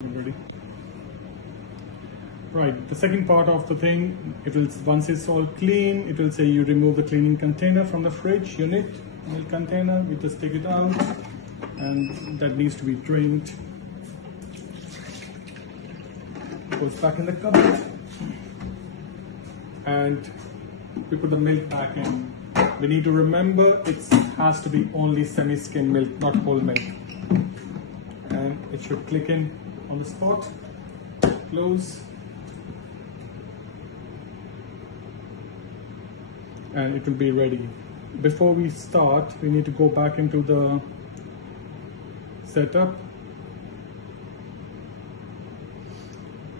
Already. Right, the second part of the thing, once it's all clean, it will say you remove the cleaning container from the fridge unit, milk container. We just take it out, and that needs to be drained. Goes back in the cupboard, and we put the milk back in. We need to remember it has to be only semi-skim milk, not whole milk. And it should click in on the spot. Close. And it will be ready. Before we start, we need to go back into the setup,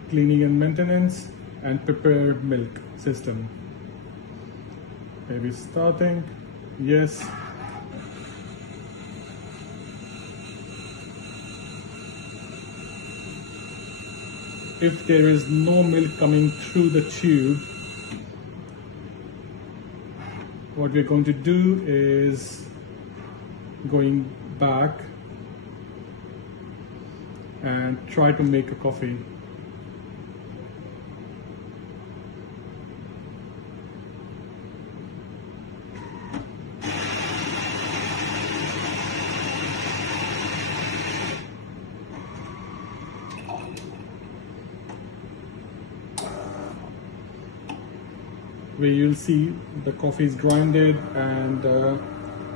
cleaning and maintenance, and prepare milk system. Maybe starting, yes. If there is no milk coming through the tube, what we're going to do is going back and try to make a coffee. Where you'll see the coffee is grinded and the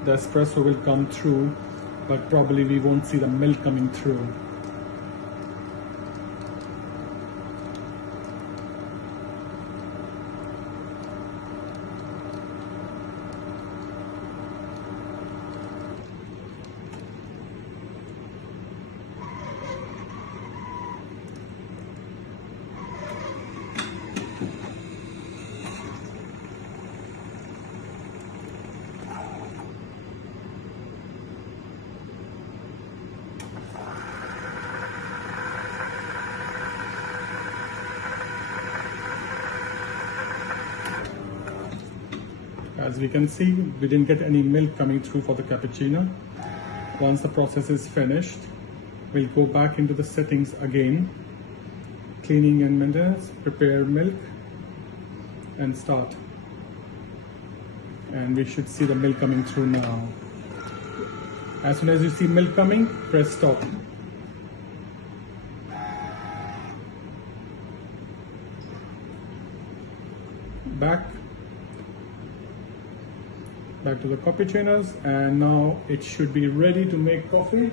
espresso will come through, but probably we won't see the milk coming through. As we can see, we didn't get any milk coming through for the cappuccino. Once the process is finished, we'll go back into the settings again, cleaning and maintenance, prepare milk, and start. And we should see the milk coming through now. As soon as you see milk coming, press stop. Back to the cappuccinos, and now it should be ready to make coffee.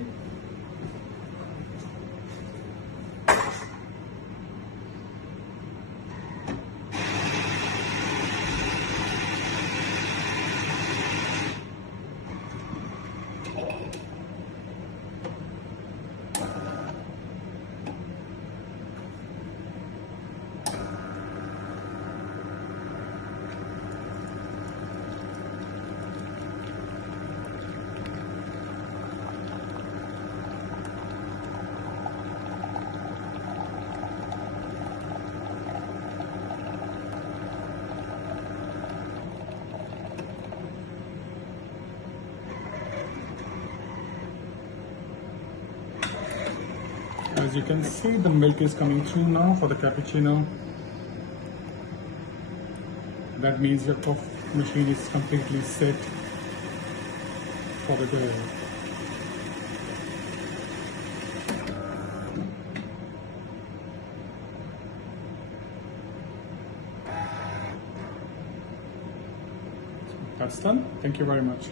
As you can see, the milk is coming through now for the cappuccino. That means your coffee machine is completely set for the day. That's done. Thank you very much.